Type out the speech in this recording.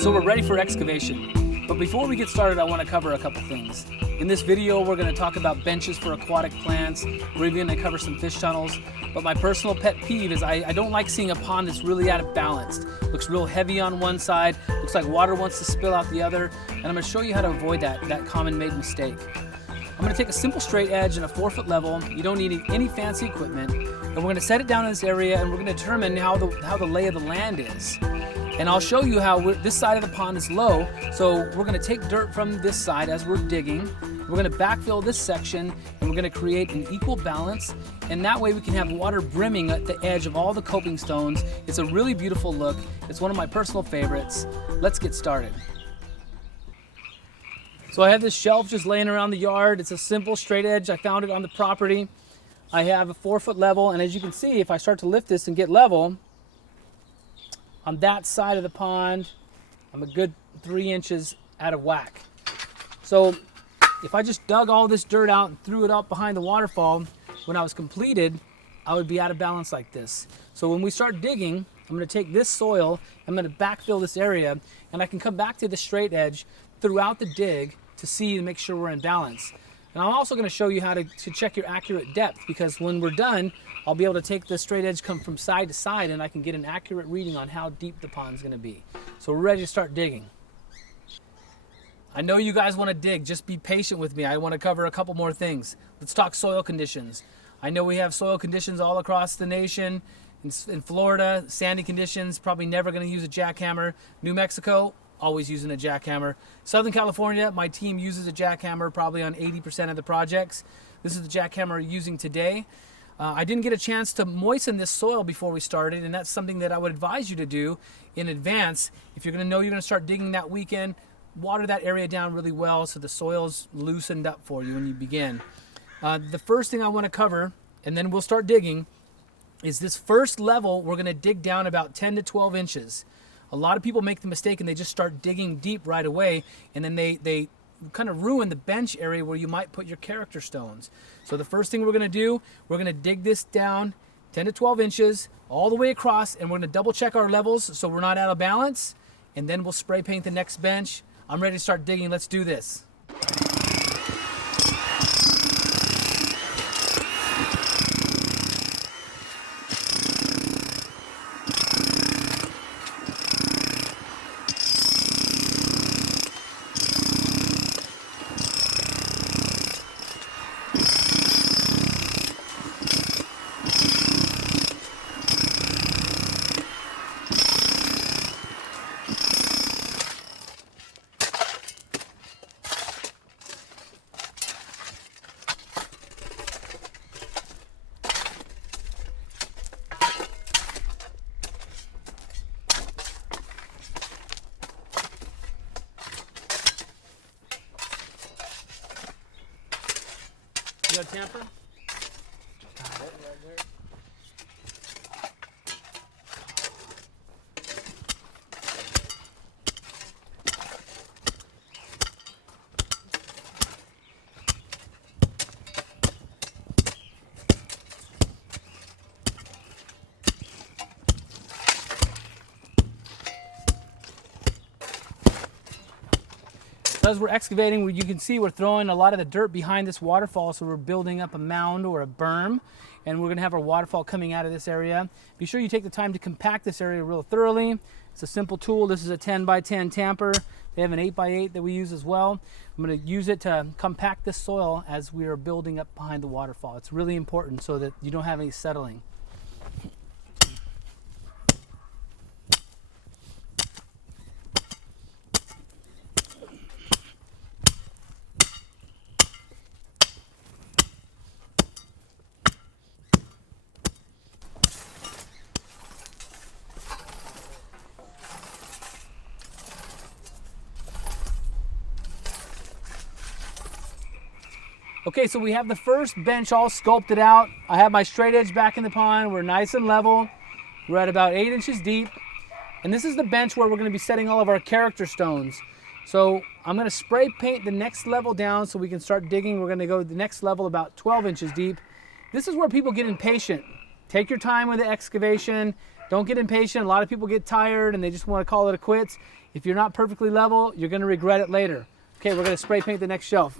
So we're ready for excavation. But before we get started, I want to cover a couple things. In this video, we're going to talk about benches for aquatic plants. We're even going to cover some fish tunnels. But my personal pet peeve is I don't like seeing a pond that's really out of balance. Looks real heavy on one side, looks like water wants to spill out the other, and I'm going to show you how to avoid that common made mistake. I'm going to take a simple straight edge and a 4-foot level. You don't need any fancy equipment. And we're going to set it down in this area, and we're going to determine how the lay of the land is. And I'll show you how this side of the pond is low, so we're going to take dirt from this side as we're digging. We're going to backfill this section, and we're going to create an equal balance, and that way we can have water brimming at the edge of all the coping stones. It's a really beautiful look. It's one of my personal favorites. Let's get started. So I have this shelf just laying around the yard. It's a simple straight edge. I found it on the property. I have a 4-foot level, and as you can see, if I start to lift this and get level, on that side of the pond, I'm a good 3 inches out of whack. So if I just dug all this dirt out and threw it up behind the waterfall, when I was completed, I would be out of balance like this. So when we start digging, I'm going to take this soil, I'm going to backfill this area, and I can come back to the straight edge throughout the dig to see and make sure we're in balance. And I'm also going to show you how to check your accurate depth, because when we're done, I'll be able to take the straight edge, come from side to side, and I can get an accurate reading on how deep the pond's going to be. So we're ready to start digging. I know you guys want to dig, just be patient with me. I want to cover a couple more things. Let's talk soil conditions. I know we have soil conditions all across the nation. In Florida, sandy conditions, probably never going to use a jackhammer. New Mexico, always using a jackhammer. Southern California, my team uses a jackhammer probably on 80% of the projects. This is the jackhammer we're using today. I didn't get a chance to moisten this soil before we started, and that's something that I would advise you to do in advance. If you're going to know you're going to start digging that weekend, water that area down really well so the soil's loosened up for you when you begin. The first thing I want to cover, and then we'll start digging, is this first level. We're going to dig down about 10 to 12 inches. A lot of people make the mistake and they just start digging deep right away, and then they kind of ruin the bench area where you might put your character stones. So the first thing we're going to do, we're going to dig this down 10 to 12 inches all the way across, and we're going to double check our levels so we're not out of balance, and then we'll spray paint the next bench. I'm ready to start digging. Let's do this. You got a tamper? Got it right there. As we're excavating, you can see we're throwing a lot of the dirt behind this waterfall, so we're building up a mound or a berm, and we're going to have our waterfall coming out of this area. Be sure you take the time to compact this area real thoroughly. It's a simple tool. This is a 10 by 10 tamper. They have an 8 by 8 that we use as well. I'm going to use it to compact this soil as we are building up behind the waterfall. It's really important so that you don't have any settling. Okay, so we have the first bench all sculpted out. I have my straight edge back in the pond. We're nice and level. We're at about 8 inches deep. And this is the bench where we're going to be setting all of our character stones. So I'm going to spray paint the next level down so we can start digging. We're going to go to the next level about 12 inches deep. This is where people get impatient. Take your time with the excavation. Don't get impatient. A lot of people get tired and they just want to call it a quits. If you're not perfectly level, you're going to regret it later. Okay, we're going to spray paint the next shelf.